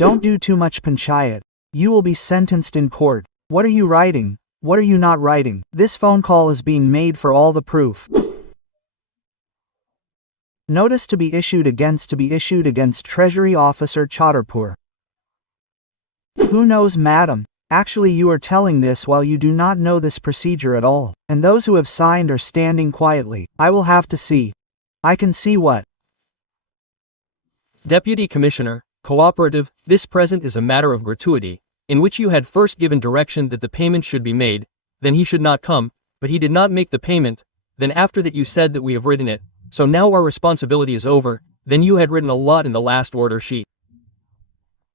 Don't do too much panchayat. You will be sentenced in court. What are you writing? What are you not writing? This phone call is being made for all the proof. Notice to be issued against Treasury Officer Chhatarpur. Who knows, madam? Actually, you are telling this while you do not know this procedure at all. And those who have signed are standing quietly. I will have to see. I can see what? Deputy Commissioner, Cooperative, this present is a matter of gratuity, in which you had first given direction that the payment should be made, then he should not come, but he did not make the payment, then after that you said that we have written it, so now our responsibility is over, then you had written a lot in the last order sheet.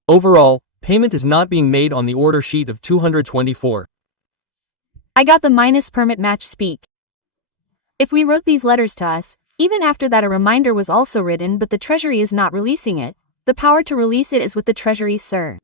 Overall, payment is not being made on the order sheet of 224. I got the minus permit match speak. If we wrote these letters to us, even after that a reminder was also written but the Treasury is not releasing it, the power to release it is with the Treasury, sir.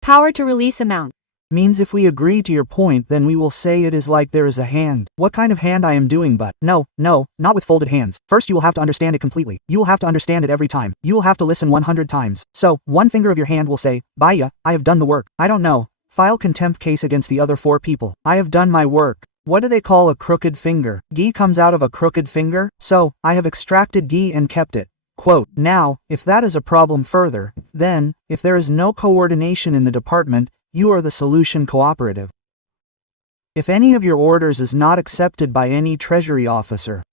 Power to release amount. Means if we agree to your point then we will say it is like there is a hand. What kind of hand I am doing? But no, not with folded hands. First you will have to understand it completely. You will have to understand it every time. You will have to listen 100 times. So, one finger of your hand will say, Baya, I have done the work. I don't know. File contempt case against the other 4 people. I have done my work. What do they call a crooked finger? Ghee comes out of a crooked finger? So, I have extracted ghee and kept it. Quote, now, if that is a problem further, then, if there is no coordination in the department, you are the solution cooperative. If any of your orders is not accepted by any Treasury officer.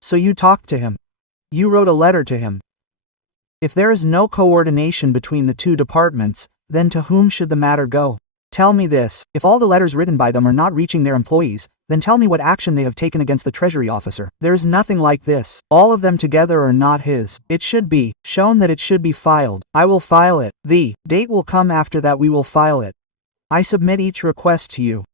So you talked to him. You wrote a letter to him. If there is no coordination between the 2 departments, then to whom should the matter go? Tell me this, if all the letters written by them are not reaching their employees, then tell me what action they have taken against the Treasury officer. There is nothing like this. All of them together are not his. It should be shown that it should be filed. I will file it. The date will come after that we will file it. I submit each request to you.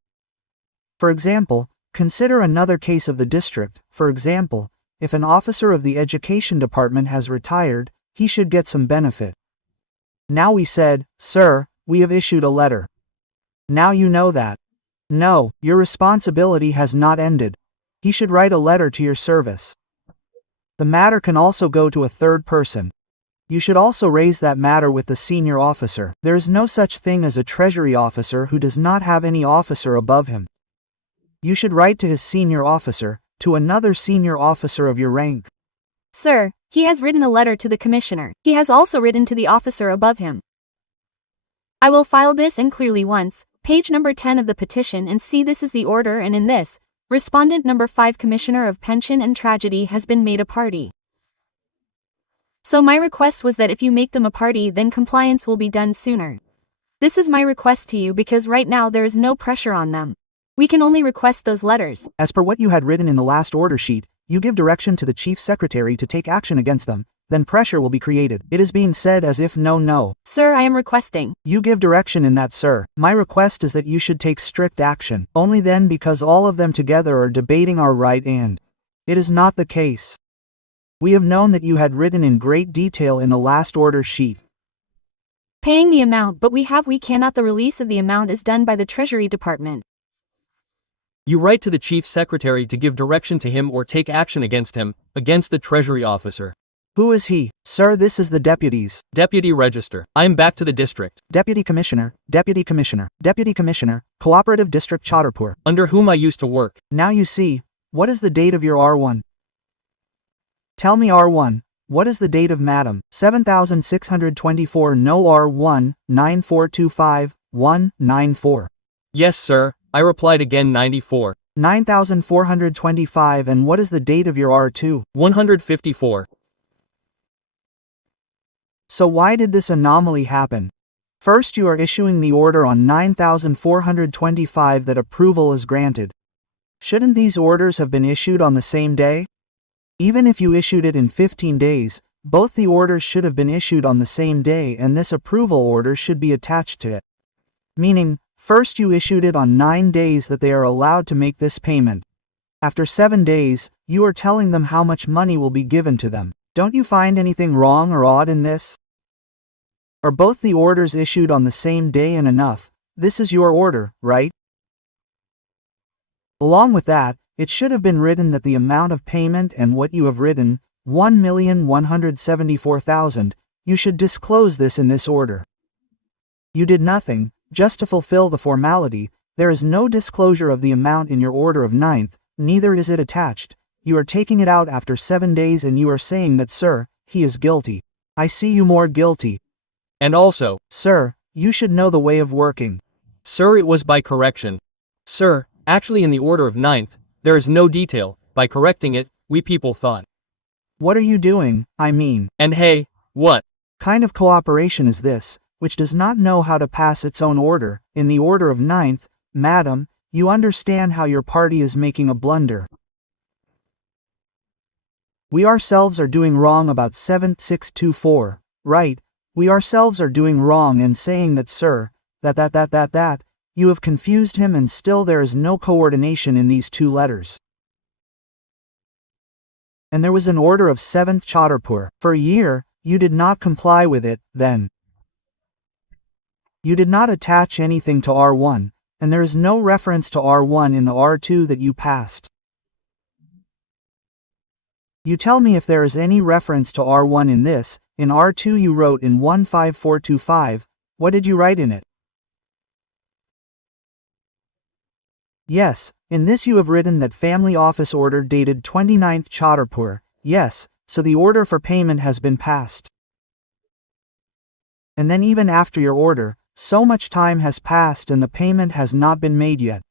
For example, consider another case of the district. For example, if an officer of the education department has retired, he should get some benefit. Now we said, sir, we have issued a letter. Now you know that. No, your responsibility has not ended. He should write a letter to your service. The matter can also go to a third person. You should also raise that matter with the senior officer. There is no such thing as a Treasury officer who does not have any officer above him. You should write to his senior officer, to another senior officer of your rank. Sir, he has written a letter to the Commissioner. He has also written to the officer above him. I will file this in clearly once, page number 10 of the petition, and see this is the order, and in this, respondent number 5 Commissioner of Pension and Tragedy has been made a party. So my request was that if you make them a party then compliance will be done sooner. This is my request to you because right now there is no pressure on them. We can only request those letters. As per what you had written in the last order sheet, you give direction to the Chief Secretary to take action against them, then pressure will be created. It is being said as if no. Sir, I am requesting. You give direction in that, sir. My request is that you should take strict action. Only then, because all of them together are debating our right, and it is not the case. We have known that you had written in great detail in the last order sheet. Paying the amount, but we cannot. The release of the amount is done by the Treasury Department. You write to the Chief Secretary to give direction to him or take action against him, against the Treasury officer. Who is he? Sir, this is the deputies. Deputy Register. I am back to the district. Deputy Commissioner, Deputy Commissioner, Deputy Commissioner, Cooperative District Chhatarpur. Under whom I used to work. Now you see, what is the date of your R1? Tell me R1, what is the date of Madam? 7624 no R1, 9425, 194. Yes, sir, I replied again 94. 9425 and what is the date of your R2? 154. So why did this anomaly happen? First you are issuing the order on 9425 that approval is granted. Shouldn't these orders have been issued on the same day? Even if you issued it in 15 days, both the orders should have been issued on the same day and this approval order should be attached to it. Meaning, first you issued it on 9 days that they are allowed to make this payment. After 7 days, you are telling them how much money will be given to them. Don't you find anything wrong or odd in this? Are both the orders issued on the same day and enough? This is your order, right? Along with that, it should have been written that the amount of payment and what you have written, 1,174,000, You should disclose this in this order. You did nothing, just to fulfill the formality. There is no disclosure of the amount in your order of 9th, neither is it attached. You are taking it out after 7 days and you are saying that, sir, he is guilty. I see you more guilty. And also, sir, you should know the way of working. Sir, it was by correction. Sir, actually in the order of 9th, there is no detail. By correcting it, we people thought. What are you doing, I mean? And hey, what kind of cooperation is this, which does not know how to pass its own order, in the order of 9th, madam, you understand how your party is making a blunder. We ourselves are doing wrong about 7624, right? We ourselves are doing wrong and saying that, sir, that, you have confused him and still there is no coordination in these two letters. And there was an order of 7th Chhatarpur. For a year, you did not comply with it, then. You did not attach anything to R1, and there is no reference to R1 in the R2 that you passed. You tell me if there is any reference to R1 in this. In R2 you wrote in 15425, what did you write in it? Yes, in this you have written that family office order dated 29th Chhatarpur, yes, so the order for payment has been passed. And then even after your order, so much time has passed and the payment has not been made yet.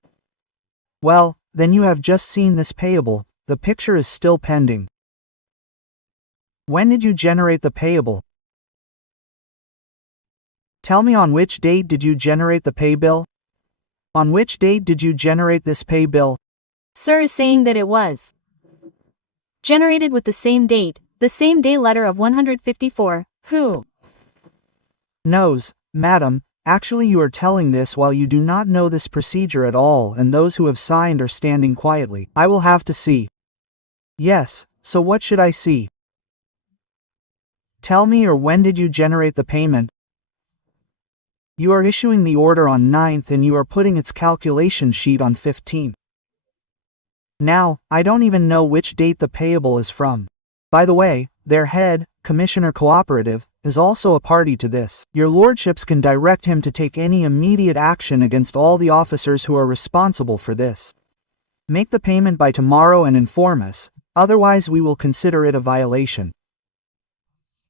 Well, then you have just seen this payable, the picture is still pending. When did you generate the payable? Tell me on which date did you generate the pay bill? On which date did you generate this pay bill? Sir is saying that it was generated with the same date, the same day letter of 154, who knows, madam, actually you are telling this while you do not know this procedure at all and those who have signed are standing quietly. I will have to see. Yes, so what should I see? Tell me, or when did you generate the payment? You are issuing the order on 9th and you are putting its calculation sheet on 15th. Now, I don't even know which date the payable is from. By the way, their head, Commissioner Cooperative, is also a party to this. Your lordships can direct him to take any immediate action against all the officers who are responsible for this. Make the payment by tomorrow and inform us, otherwise we will consider it a violation.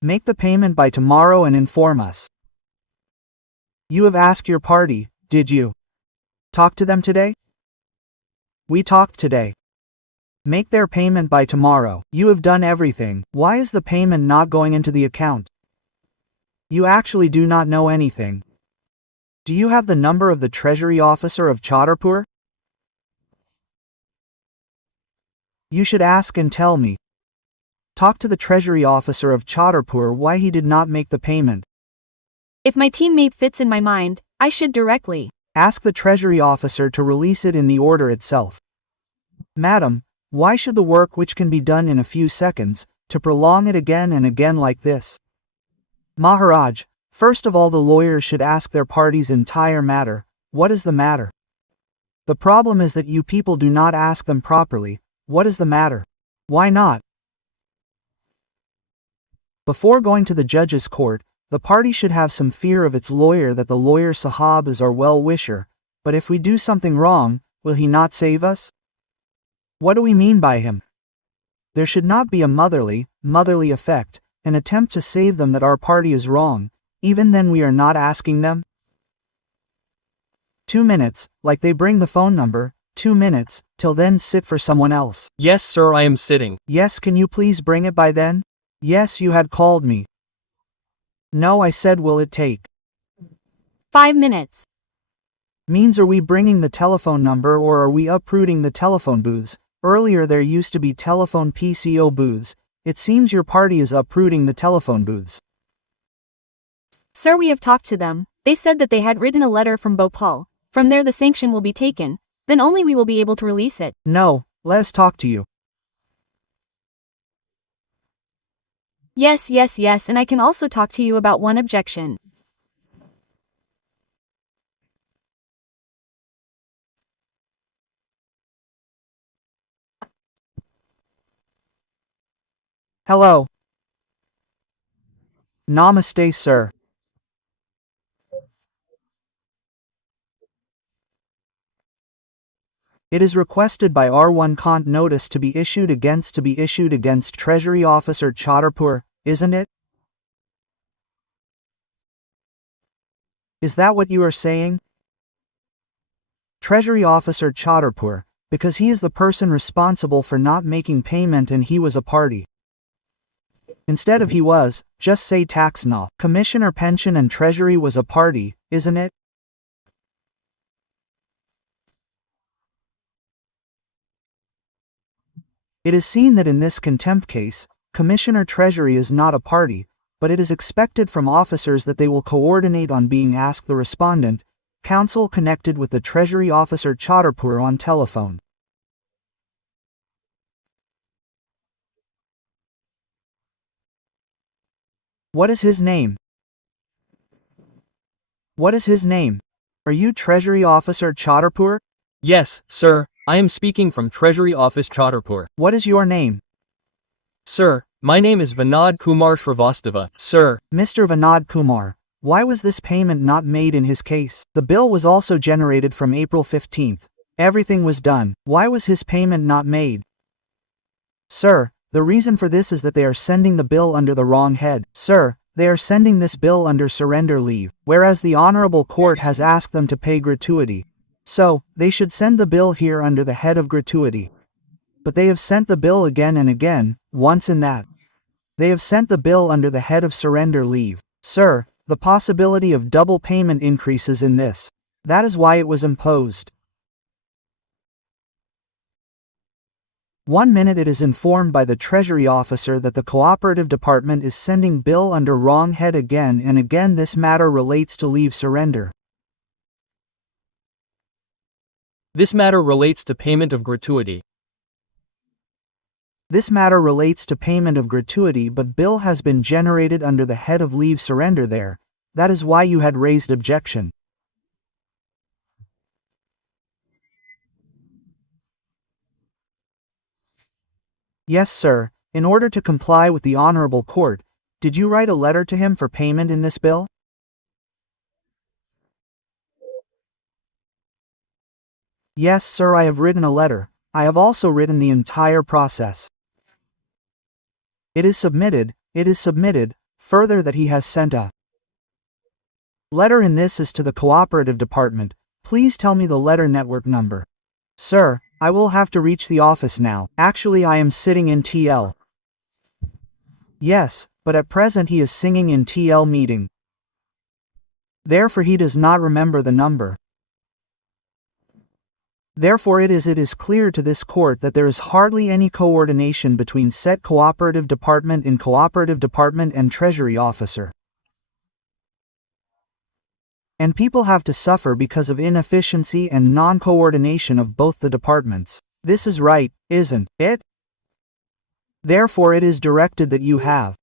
Make the payment by tomorrow and inform us. You have asked your party, did you? Talk to them today? We talked today. Make their payment by tomorrow. You have done everything. Why is the payment not going into the account? You actually do not know anything. Do you have the number of the Treasury Officer of Chhatarpur? You should ask and tell me. Talk to the Treasury Officer of Chhatarpur why he did not make the payment. If my teammate fits in my mind, I should directly ask the Treasury Officer to release it in the order itself. Madam, why should the work which can be done in a few seconds, to prolong it again and again like this? Maharaj, first of all the lawyers should ask their party's entire matter, what is the matter? The problem is that you people do not ask them properly, what is the matter? Why not? Before going to the judge's court, the party should have some fear of its lawyer that the lawyer Sahab is our well-wisher, but if we do something wrong, will he not save us? What do we mean by him? There should not be a motherly effect, an attempt to save them that our party is wrong, even then we are not asking them. 2 minutes, like they bring the phone number, 2 minutes, till then sit for someone else. Yes, sir, I am sitting. Yes, can you please bring it by then? Yes, you had called me. No, I said will it take 5 minutes. Means are we bringing the telephone number or are we uprooting the telephone booths? Earlier there used to be telephone PCO booths, it seems your party is uprooting the telephone booths. Sir, we have talked to them, they said that they had written a letter from Bhopal, from there the sanction will be taken, then only we will be able to release it. No, let us talk to you. Yes, and I can also talk to you about one objection. Hello. Namaste, sir. It is requested by R1 Cont notice to be issued against Treasury Officer Chhatarpur, isn't it? Is that what you are saying? Treasury Officer Chhatarpur, because he is the person responsible for not making payment and he was a party. Instead of he was, just say tax na. Commissioner Pension and Treasury was a party, isn't it? It is seen that in this contempt case, Commissioner Treasury is not a party, but it is expected from officers that they will coordinate on being asked the respondent, counsel connected with the Treasury Officer Chhatarpur on telephone. What is his name? What is his name? Are you Treasury Officer Chhatarpur? Yes, sir, I am speaking from Treasury Office Chhatarpur. What is your name? Sir, my name is Vinod Kumar Shrivastava, sir. Mr. Vinod Kumar, why was this payment not made in his case? The bill was also generated from April 15th. Everything was done. Why was his payment not made? Sir, the reason for this is that they are sending the bill under the wrong head. Sir, they are sending this bill under surrender leave, whereas the Honorable Court has asked them to pay gratuity. So, they should send the bill here under the head of gratuity. But they have sent the bill again and again, once in that. They have sent the bill under the head of surrender leave. Sir, the possibility of double payment increases in this. That is why it was imposed. 1 minute it is informed by the Treasury Officer that the Cooperative Department is sending bill under wrong head again and again. This matter relates to leave surrender. This matter relates to payment of gratuity. This matter relates to payment of gratuity, but bill has been generated under the head of leave surrender there. That is why you had raised objection. Yes, sir. In order to comply with the Honorable Court, did you write a letter to him for payment in this bill? Yes, sir, I have written a letter. I have also written the entire process. It is submitted, further that he has sent a letter in this is to the Cooperative Department. Please tell me the letter network number. Sir, I will have to reach the office now. Actually, I am sitting in TL. Yes, but at present he is singing in TL meeting. Therefore he does not remember the number. Therefore it is clear to this court that there is hardly any coordination between said Cooperative Department and Treasury Officer. And people have to suffer because of inefficiency and non-coordination of both the departments. This is right, isn't it? Therefore it is directed that you have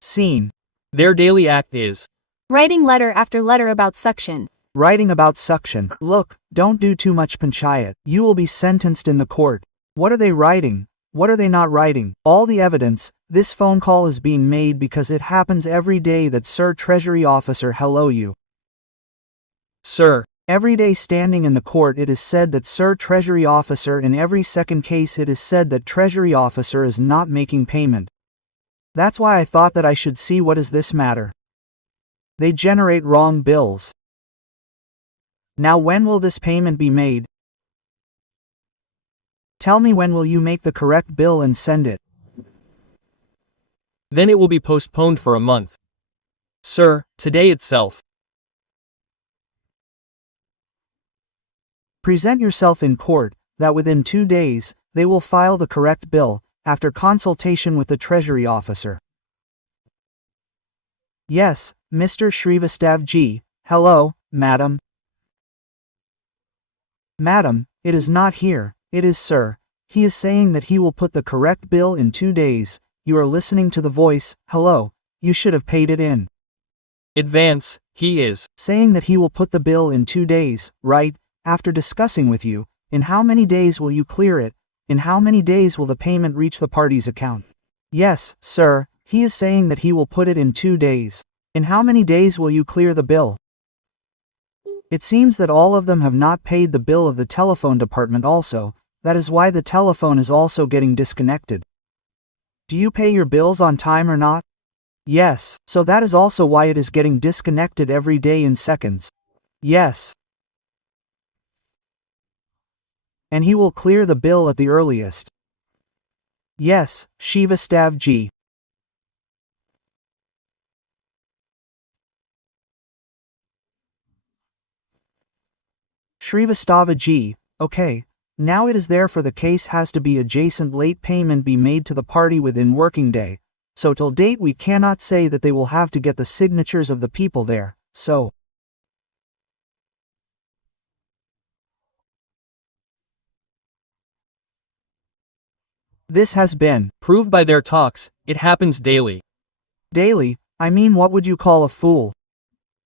seen. Their daily act is Writing letter after letter about suction. Writing about suction. Look, don't do too much panchayat. You will be sentenced in the court. What are they writing? What are they not writing? All the evidence. This phone call is being made because it happens every day that Sir Treasury Officer hello you. Sir. Every day standing in the court it is said that Sir Treasury Officer, in every second case it is said that Treasury Officer is not making payment. That's why I thought that I should see what is this matter. They generate wrong bills. Now when will this payment be made? Tell me when will you make the correct bill and send it? Then it will be postponed for a month. Sir, today itself. Present yourself in court, that within 2 days, they will file the correct bill, after consultation with the Treasury Officer. Yes, Mr. Srivastav Ji, hello, madam. Madam, it is not here, it is sir. He is saying that he will put the correct bill in 2 days. You are listening to the voice, hello, you should have paid it in advance. He is saying that he will put the bill in 2 days, right? After discussing with you, in how many days will you clear it? In how many days will the payment reach the party's account? Yes, sir, he is saying that he will put it in 2 days. In how many days will you clear the bill? It seems that all of them have not paid the bill of the telephone department also, that is why the telephone is also getting disconnected. Do you pay your bills on time or not? Yes, so that is also why it is getting disconnected every day in seconds. Yes. And he will clear the bill at the earliest. Yes, Shiva Stav G. Shrivastava G. Okay. Now it is there for the case has to be adjacent late payment be made to the party within working day. So till date we cannot say that they will have to get the signatures of the people there, so. This has been Proved by their talks, it happens daily. daily. I mean, what would you call a fool?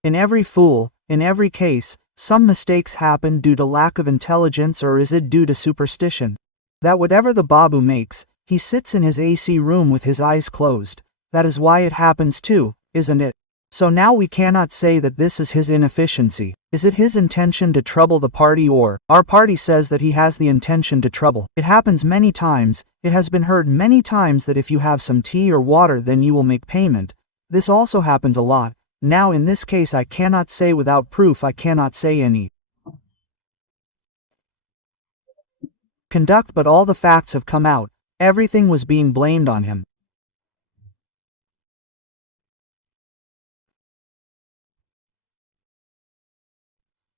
In every case, some mistakes happen due to lack of intelligence, or is it due to superstition? That whatever the Babu makes, he sits in his AC room with his eyes closed. That is why it happens too, isn't it? So now we cannot say that this is his inefficiency. Is it his intention to trouble the party, or our party says that he has the intention to trouble? It happens many times. It has been heard many times that if you have some tea or water then you will make payment. This also happens a lot. Now in this case I cannot say without proof, I cannot say any conduct, but all the facts have come out. Everything was being blamed on him.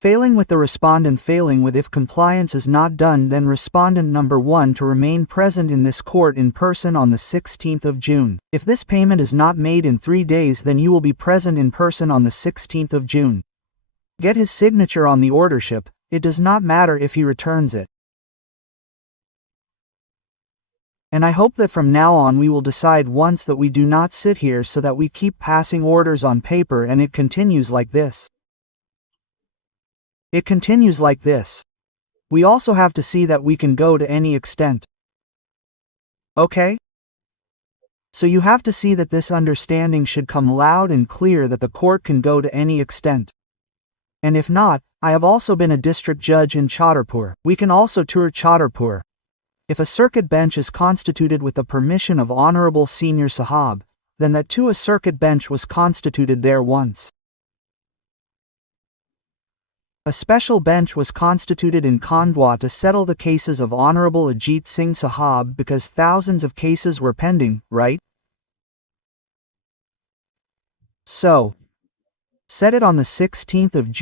Failing with the respondent. Failing with if compliance is not done, then respondent number 1 to remain present in this court in person on the 16th of June. If this payment is not made in 3 days, then you will be present in person on the 16th of June. Get his signature on the ordership. It does not matter if he returns it. And I hope that from now on we will decide once that we do not sit here so that we keep passing orders on paper and it continues like this. It continues like this. We also have to see that we can go to any extent. Okay? So you have to see that this understanding should come loud and clear that the court can go to any extent. And if not, I have also been a district judge in Chhatarpur. We can also tour Chhatarpur. If a circuit bench is constituted with the permission of Honorable Senior Sahab, then that too a circuit bench was constituted there once. A special bench was constituted in Khandwa to settle the cases of Honorable Ajit Singh Sahab because thousands of cases were pending, right? So, set it on the 16th of June.